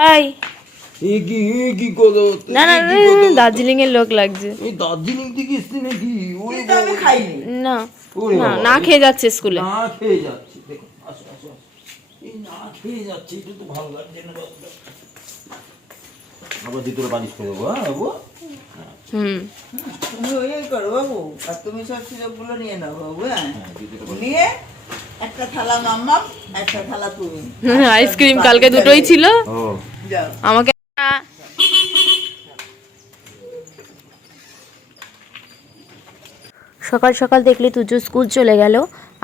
High. কি করো? না না না, দার্জিলিং এর লোক লাগছে। এই দার্জিলিং থেকে এসছি নাকি? কিন্তু আমি খাইনি। না ওরে না, বাবা, না খেয়ে যাচ্ছে স্কুলে। না খেয়ে যাচ্ছি। দেখো, আসো আসো আসো। এই না খেয়ে যাচ্ছি, এটা তো ভালো লাগছে না। আবার ভিতরে বালিশ করে দেবো, হ্যাঁ বাবু? তুমি ওই করো বাবু, আর তুমি সব সিরাপগুলো নিয়ে নাও বাবু। হ্যাঁ, হ্যাঁ, ভিতরে বালিশ। নিয়ে একটা থালা মাম্মাম, একটা থালা তুমি। আইসক্রিম কালকে দুটোই ছিল। ও যাও। আমাকে সকাল সকাল দেখলে তুজো স্কুল চলে গেল।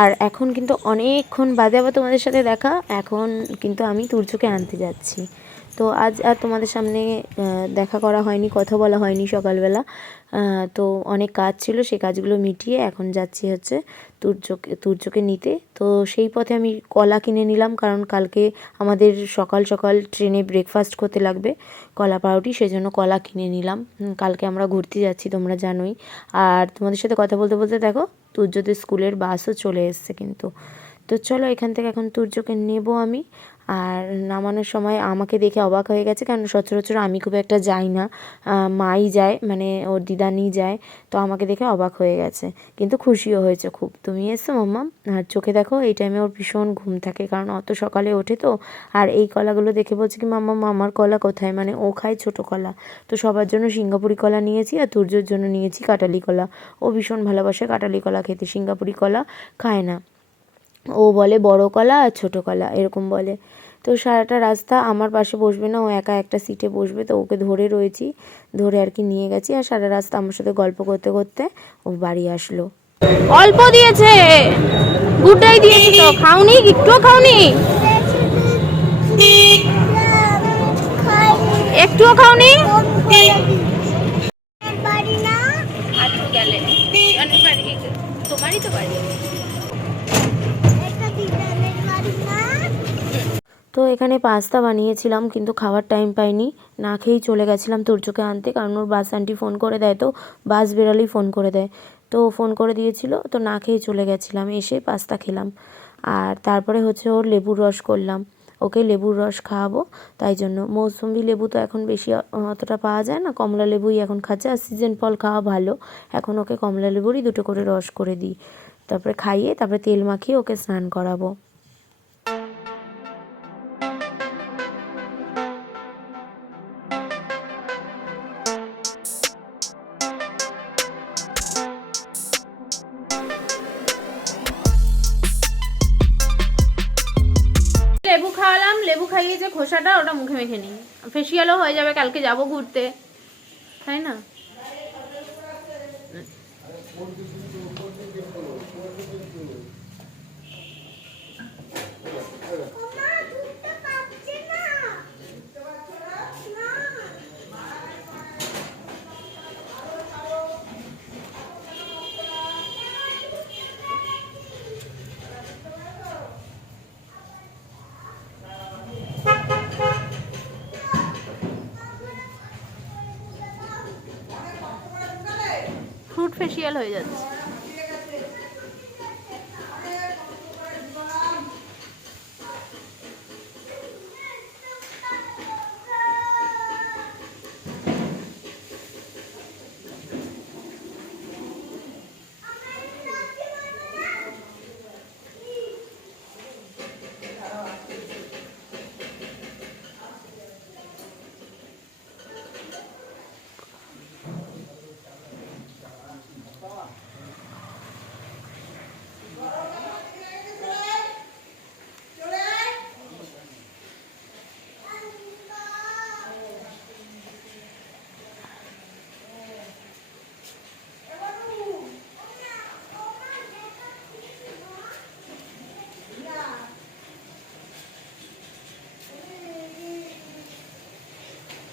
আর এখন কিন্তু অনেকক্ষণ বাদে আবার তোমাদের সাথে দেখা। এখন কিন্তু আমি তুর্যকে আনতে যাচ্ছি। তো আজ আর তোমাদের সামনে দেখা করা হয়নি, কথা বলা হয়নি সকালবেলা। তো অনেক কাজ ছিল, সেই কাজগুলো মিটিয়ে এখন যাচ্ছি হচ্ছে তুর্যকে নিতে। তো সেই পথে আমি কলা কিনে নিলাম, কারণ কালকে আমাদের সকাল সকাল ট্রেনে ব্রেকফাস্ট করতে লাগবে, কলা পাউরুটি, সেজন্য কলা কিনে নিলাম। কালকে আমরা ঘুরতে যাচ্ছি, তোমরা জানোই। আর তোমাদের সাথে কথা বলতে বলতে দেখো তুর্যদের স্কুলের বাসও চলে এসছে কিন্তু। তো চলো এখান থেকে এখন তুর্যকে নেব আমি। আর নামানোর সময় আমাকে দেখে অবাক হয়ে গেছে, কারণ সচরাচর আমি খুব একটা যাই না, মাই যায়, মানে ওর দিদানি যায়। তো আমাকে দেখে অবাক হয়ে গেছে, কিন্তু খুশিও হয়েছে খুব। তুমি এসছো মাম্মা? আর চোখে দেখো এই টাইমে ওর ভীষণ ঘুম থাকে, কারণ অত সকালে ওঠে তো। আর এই কলাগুলো দেখে বলছে কি মাম্মা আমার কলা কোথায়, মানে ও খায় ছোটো কলা। তো সবার জন্য সিঙ্গাপুরি কলা নিয়েছি, আর তুর্যর জন্য নিয়েছি কাটালি কলা। ও ভীষণ ভালোবাসে কাটালি কলা খেতে, সিঙ্গাপুরি কলা খায় না। ও বলে বড় কলা আর ছোটো কলা এরকম বলে। তো সারাটা রাস্তা আমার পাশে বসবে না, ও একা একটা সিটে বসবে, তো ওকে ধরে রয়েছি, ধরে আর কি নিয়ে গেছি। আর সারা রাস্তা আমার সাথে গল্প করতে করতে ও বাড়ি আসলো। অল্প দিয়েছে, গুড্ডাই দিয়েছে, তো খাওনি, একটুও খাওনি, একটুও খাওনি। তোমারই তো বাড়ি। তো এখানে পাস্তা বানিয়েছিলাম, কিন্তু খাওয়ার টাইম পাইনি, না খেয়েই চলে গেছিলাম তুর্যকে আনতে, কারণ ওর বাস আন্টি ফোন করে দেয়, তো বাস বেরালেই ফোন করে দেয়। তো ফোন করে দিয়েছিল, তো না খেয়েই চলে গেছিলাম, এসে পাস্তা খেলাম। আর তারপরে হচ্ছে ওর লেবুর রস করলাম, ওকে লেবুর রস খাওয়াবো, তাই জন্য। মৌসুম্বি লেবু তো এখন বেশি অতটা পাওয়া যায় না, কমলা লেবুই এখন খাচ্ছে, আর সিজন ফল খাওয়া ভালো। এখন ওকে কমলা লেবুরই 2টো করে রস করে দিই, তারপরে খাইয়ে তারপরে তেল মাখিয়ে ওকে স্নান করাবো। লেবু খাওয়ালাম, লেবু খাইয়ে যে খোসাটা ওটা মুখে মেখে নিই, ফেসিয়ালও হয়ে যাবে, কালকে যাব ঘুরতে, তাই না? ফ্রুট ফেসিয়াল হয়ে যাচ্ছে।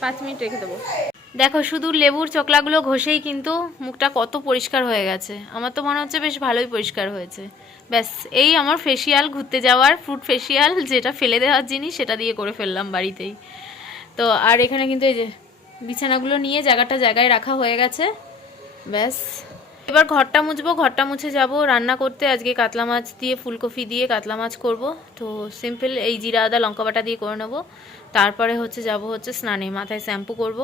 পাঁচ মিনিট রেখে দেবো। দেখো শুধু লেবুর চোকলাগুলো ঘষেই কিন্তু মুখটা কত পরিষ্কার হয়ে গেছে, আমার তো মনে হচ্ছে বেশ ভালোই পরিষ্কার হয়েছে। ব্যাস, এই আমার ফেসিয়াল, ঘুরতে যাওয়ার ফ্রুট ফেসিয়াল, যেটা ফেলে দেওয়ার জিনিস সেটা দিয়ে করে ফেললাম বাড়িতেই। তো আর এখানে কিন্তু এই যে বিছানাগুলো নিয়ে জায়গাটা জায়গায় রাখা হয়ে গেছে, ব্যাস। এবার ঘরটা মুছবো, ঘরটা মুছে যাব রান্না করতে। আজকে কাতলা মাছ দিয়ে ফুলকপি দিয়ে কাতলা মাছ করব। তো সিম্পল এই জিরা আদা লঙ্কা বাটা দিয়ে করে নেবো। তারপরে হচ্ছে যাব হচ্ছে স্নানে, মাথায় শ্যাম্পু করব,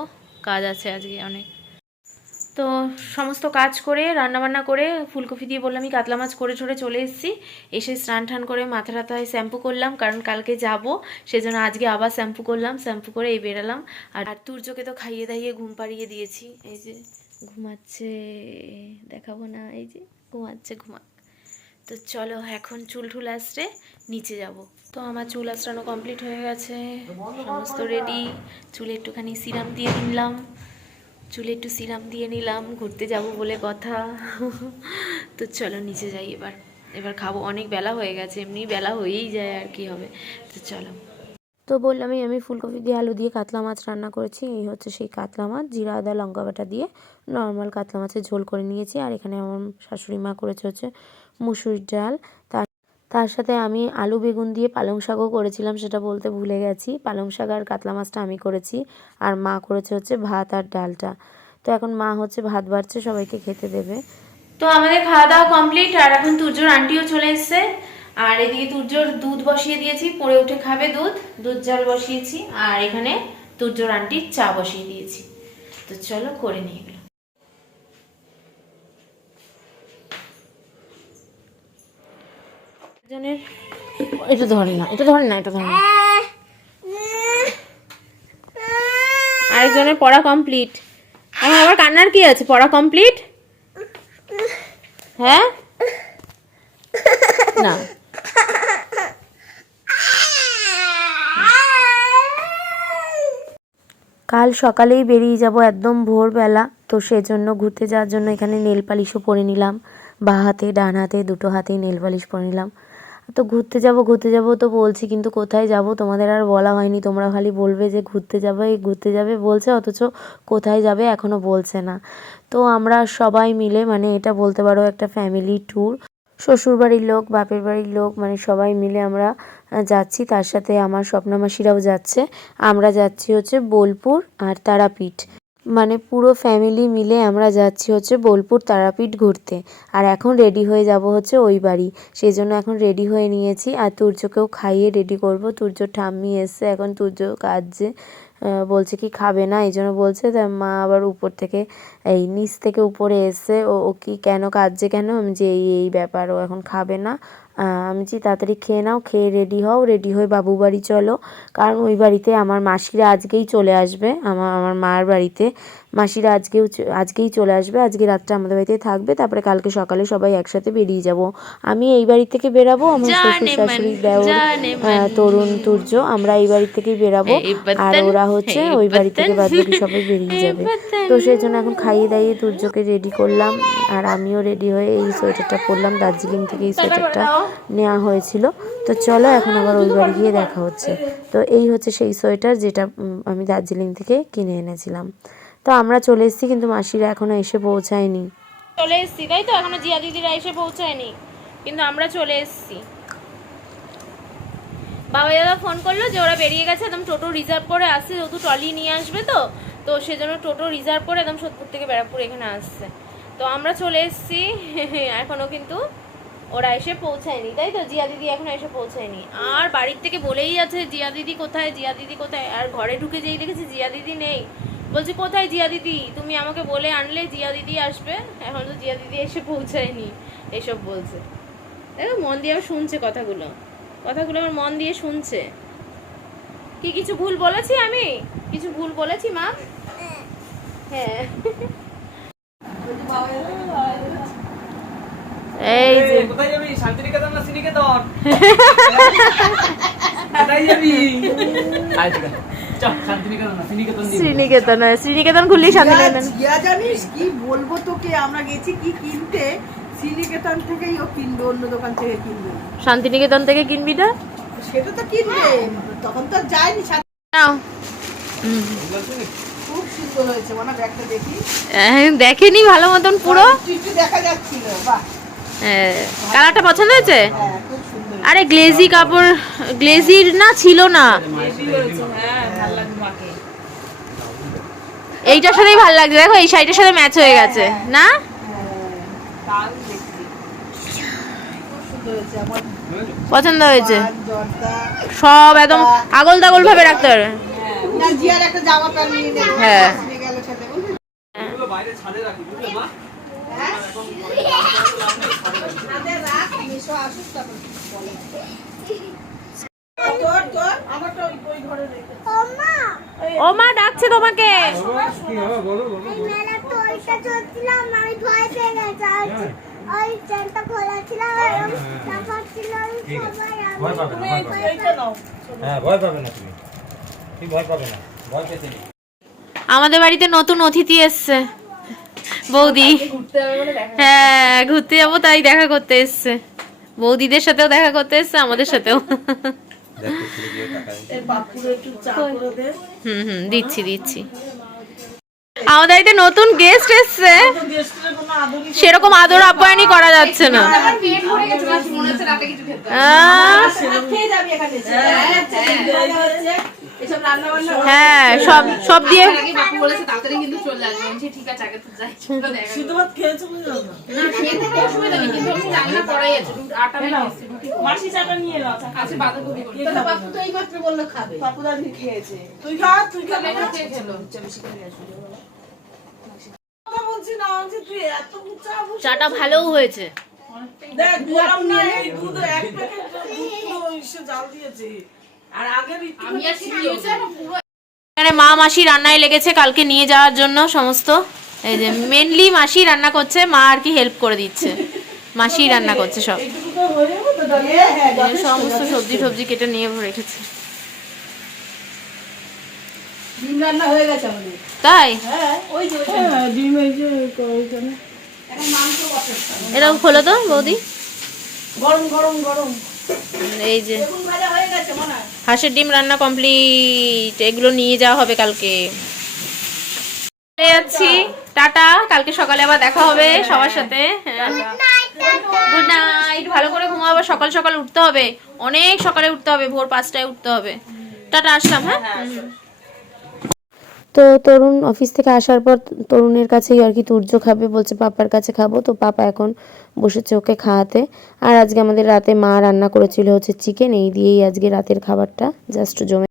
কাজ আছে আজকে অনেক। তো সমস্ত কাজ করে রান্নাবান্না করে ফুলকপি দিয়ে বললাম আমি কাতলা মাছ করে ঠরে চলে এসেছি। এসে স্নান টান করে মাথা টাথায় শ্যাম্পু করলাম, কারণ কালকে যাব, সেজন্য আজকে আবার শ্যাম্পু করলাম। শ্যাম্পু করে এই বেরালাম। আর তুর্যকে তো খাইয়ে দাইয়ে ঘুম পাড়িয়ে দিয়েছি। এই যে ঘুমাচ্ছে, দেখাবো না, এই যে ঘুমাচ্ছে, ঘুমাক। তো চলো এখন চুল ঠুল আসতে নিচে যাব। তো আমার চুল আঁচড়ানো কমপ্লিট হয়ে গেছে, সমস্ত রেডি। চুলে একটুখানি সিরাম দিয়ে নিলাম, চুলে একটু সিরাম দিয়ে নিলাম, ঘুরতে যাব বলে কথা। তো চলো নিচে যাই এবার। এবার খাবো, অনেক বেলা হয়ে গেছে, এমনি বেলা হয়েই যায়, আর কি হবে। তো চলো। তো বললামই আমি ফুলকপি দিয়ে আলু দিয়ে কাতলা মাছ রান্না করেছি। এই হচ্ছে সেই কাতলা মাছ, জিরা আদা লঙ্কা বাটা দিয়ে নর্মাল কাতলা মাছের ঝোল করে নিয়েছি। আর এখানে আমার শাশুড়ি মা করেছে হচ্ছে মুসুরির ডাল। তার সাথে আমি আলু বেগুন দিয়ে পালং শাকও করেছিলাম, সেটা বলতে ভুলে গেছি। পালং শাক আর কাতলা মাছটা আমি করেছি, আর মা করেছে হচ্ছে ভাত আর ডালটা। তো এখন মা হচ্ছে ভাত বাড়ছে, সবাইকে খেতে দেবে। তো আমাদের খাওয়া দাওয়া কমপ্লিট। আর এখন তুর্যর আন্টিও চলে এসছে। আর এদিকে তুর্যর দুধ বসিয়ে দিয়েছি, পরে উঠে খাবে দুধ জাল বসিয়েছি। আর এখানে তুর্যর আন্টির চা বসিয়ে দিয়েছি। তো চলো করে নিয়ে গেল। এটা ধরে না, এটা ধরে না, এটা ধরে না। আরেকজনের পড়া কমপ্লিট। আমার আবার কান্নার কি আছে, পড়া কমপ্লিট। হ্যাঁ না, কাল সকালেই বেরিয়ে যাব একদম ভোরবেলা। তো সেজন্য ঘুরতে যাওয়ার জন্য এখানে নেল পালিশও পরে নিলাম, বাঁ হাতে ডান হাতে দুটো হাতেই নেল পালিশ পরে নিলাম। তো ঘুরতে যাব তো বলছি, কিন্তু কোথায় যাব তোমাদের আর বলা হয়নি। তোমরা খালি বলবে যে ঘুরতে যাবে বলছে, অথচ কোথায় যাবে এখনও বলছে না। তো আমরা সবাই মিলে, মানে এটা বলতে পারো একটা ফ্যামিলি ট্যুর, শ্বশুরবাড়ির লোক, বাপের বাড়ির লোক, মানে সবাই মিলে আমরা যাচ্ছি। তার সাথে আমার স্বপ্না মাসিরাও যাচ্ছে। আমরা যাচ্ছি হচ্ছে বোলপুর আর তারাপীঠ, মানে পুরো ফ্যামিলি মিলে আমরা যাচ্ছি হচ্ছে বোলপুর তারাপীঠ ঘুরতে। আর এখন রেডি হয়ে যাব হচ্ছে ওই বাড়ি, সেই জন্য এখন রেডি হয়ে নিয়েছি। আর তুর্যকেও খাইয়ে রেডি করব। তুর্য ঠাম্মি এসছে, এখন তুর্য কাজে বলছে কি খাবে না, এই জন্য বলছে। তার মা আবার উপর থেকে, এই নিচ থেকে উপরে এসছে। ও কি কেন কাঁদছে কেন, আমি যে এই ব্যাপার, ও এখন খাবে না। আমি যে তাড়াতাড়ি খেয়ে নাও, খেয়ে রেডি হও, রেডি হয়ে বাবু বাড়ি চলো। কারণ ওই বাড়িতে আমার মাসিরা আজকেই চলে আসবে, আমার মার বাড়িতে মাসিরা আজকেই চলে আসবে। আজকে রাতটা আমাদের বাড়িতে থাকবে, তারপরে কালকে সকালে সবাই একসাথে বেরিয়ে যাব। আমি এই বাড়ি থেকে বেরাবো, আমার শ্বশুর শাশুড়ি দেওর তরুণ তুর্য, আমরা এই বাড়ি থেকেই বেরাবো। আর ওরা হচ্ছে ওই বাড়ি থেকে বাদবাকি সবাই বেরিয়ে যাবে। তো সেই জন্য এখন খাইয়ে দাইয়ে তুর্যকে রেডি করলাম। আর আমিও রেডি হয়ে এই সোয়েটারটা পরলাম, দার্জিলিং থেকে এই সোয়েটারটা নেওয়া হয়েছিল। তো চলো এখন আবার ওই বাড়ি গিয়ে দেখা হচ্ছে। তো এই হচ্ছে সেই সোয়েটার যেটা আমি দার্জিলিং থেকে কিনে এনেছিলাম। তো আমরা চলে এসেছি, কিন্তু মাসিরা এখনো এসে পৌঁছায়নি। চলে এসেছি তাই তো, এখনো জিয়া দিদিরা এসে পৌঁছায়নি, কিন্তু আমরা চলে এসেছি। বাবা দাদা ফোন করলো যে ওরা বেরিয়ে গেছে, একদম টোটো রিজার্ভ করে আসছে, যেহেতু ট্রলি নিয়ে আসবে। তো সেজন্য টোটো রিজার্ভ করে একদম সোদপুর থেকে ব্যারাকপুর এখানে আসছে। তো আমরা চলে এসেছি, এখনো কিন্তু ওরা এসে পৌঁছায়নি, তাই তো জিয়া দিদি এখনো এসে পৌঁছায়নি। আর বাড়ির থেকে বলেই আছে জিয়া দিদি কোথায়, জিয়া দিদি কোথায়। আর ঘরে ঢুকে যেই দেখেছি জিয়া দিদি নেই, বলছি কোথায় জিয়া দিদি, তুমি আমাকে বলে আনলে জিয়া দিদি আসবে, এখন তো জিয়া দিদি এসে পৌঁছায়নি, এসব বলছে। দেখো মন দিয়ে শুনছে কথাগুলো আমার মন দিয়ে শুনছে। কি কিছু ভুল বলেছি আমি, কিছু ভুল বলেছি মা? হ্যাঁ এই যে কোথায় যাবি, শান্তিনিকেতন না শ্রীনিকেতন? কোথায় যাবি? শ্রীনিকেতন খুললি শান্তিনিকেতন। জানিস কি বলবো তোকে, আমরা গেছি কি কিনতে, শ্রীনিকেতন থেকেই ও কিনবে, অন্য দোকান থেকে কিনবে। শান্তিনিকেতন থেকে কিনবি না? সেটা তো কিনবে, তখন তো যায়নি। খুব সুন্দর হয়েছে, মানে ব্যাগটা দেখি। দেখেনি ভালো মতন পুরো, একটু দেখা যাচ্ছিল। বাহ, কালারটা পছন্দ হয়েছে? হ্যাঁ খুব সুন্দর। আরে গ্লেজি কাপড়, গ্লেজির না ছিল না, এইটার সাথেই ভালো লাগছে। দেখো এই শাড়িটার সাথে ম্যাচ হয়ে গেছে না? দারুণ দেখতে। খুব সুন্দর হয়েছে আমার। পছন্দ হয়েছে? পান, জর্দা। সব একদম আগল তাগল ভাবে রাখতে পারবে। না, জিয়ার একটা জামা প্যান্ট নিয়ে নেবো। হ্যাঁ। নিয়ে গেলে সাথে, বুঝলি? এগুলো বাইরে ছাদে রাখি, বুঝলে মা? হ্যাঁ? ছাদে রাখ, মিশো আসুক তারপর বলে। তোর, আমারটা ওই ঘরে রেখে। ও মা ডাকছে তোমাকে। কি হবে বলো বলো। মেলা তো ওইটা চলছিলাম, আমি ভয় পেয়ে গেছি। আর ওই ট্রেনটা খোলা ছিল, তারপর ছিল সবাই ভয় পাবে না, ভয় পাবে না। এইটা নাও। হ্যাঁ, ভয় পাবে না তুমি। তুমি ভয় পাবে না। ভয় পেতে নেই। আমাদের বাড়িতে নতুন অতিথি এসছে, বৌদি। হ্যাঁ, ঘুরতে যাবো তাই দেখা করতে এসছে। বৌদিদের সাথেও দেখা করতে এসছে, আমাদের সাথেও। দেখো ছেলে গিয়ে টাকা এর বাপুরে একটু চা করে দে। দিচ্ছি। আমাদের বাড়িতে নতুন গেস্ট এসছে, তো গেস্টের কোনো আদরই সেরকম আদর আপ্যায়নই করা যাচ্ছে না। খেয়ে যাবি এখানে। এসব রান্না বান্না হ্যাঁ, সব দিয়ে বাপু বলেছে তাড়াতাড়ি কিন্তু চলে আসবে। আমি বলছি, ঠিক আছে, আগে তো যাই। চলো দেখা সিদ্ধ ভাত খেয়েছো বুঝলো না? না, খেতে তো অসুবিধা নেই, কিন্তু আমি রান্না করাই আছে। আটা মেখেছি, রুটি করবো। মাসি চাটা নিয়ে নাও। আছে বাঁধাকপি করতে। তাহলে বাপু তো এইমাত্র বললো খাবে। বাপুদা খেয়েছে। তুই খা। এটা কে খেলো? কথা বলছি না, বলছি তুই এত চা বসে। চাটা ভালোও হয়েছে। দেখ গরম না, এই দুধ এক প্যাকেট দুধ পুরো ইসে জাল দিয়েছে। আর আগের একটু আমি আজকে কি হয়েছে না পুরো এখানে মা মাসি রান্নায় লেগেছে কালকে নিয়ে যাওয়ার জন্য সমস্ত। এই যে মেনলি মাসি রান্না করছে, মা আর কি হেল্প করে দিচ্ছে। মাসি রান্না করছে সব। এইটুকু তো হয়ে যাবে তো ডালিয়া। হ্যাঁ, এই যে সমস্ত সবজি কেটে নিয়ে রেখেছে। ডিম রান্না হয়ে গেছে আমাদের। তাই হ্যাঁ, ওই যে ডিম এই যে ওইখানে। এখন মাংস বসে। এরকম খোলো তো বৌদি। গরম। এই যে বেগুন ভাজা হয়ে গেছে মনে হয়। হাঁসের ডিম রান্না কমপ্লিট। এগুলো নিয়ে যাওয়া হবে কালকে। চলে যাচ্ছি, টাটা। কালকে সকালে আবার দেখা হবে সবার সাথে। Good night. ভালো করে ঘুমাবো, সকাল সকাল উঠতে হবে, অনেক সকালে উঠতে হবে, ভোর 5টায় উঠতে হবে। টাটা, আসলাম। হ্যাঁ। তো তরুণ অফিস থেকে আসার পর তরুণের কাছেই আর কি তুর্য খাবে, বলছে পাপার কাছে খাবো। তো পাপা এখন বসেছে ওকে খাওয়াতে। আর আজকে আমাদের রাতে মা রান্না করেছিল হচ্ছে চিকেন, এই দিয়েই আজকে রাতের খাবারটা জাস্ট জমে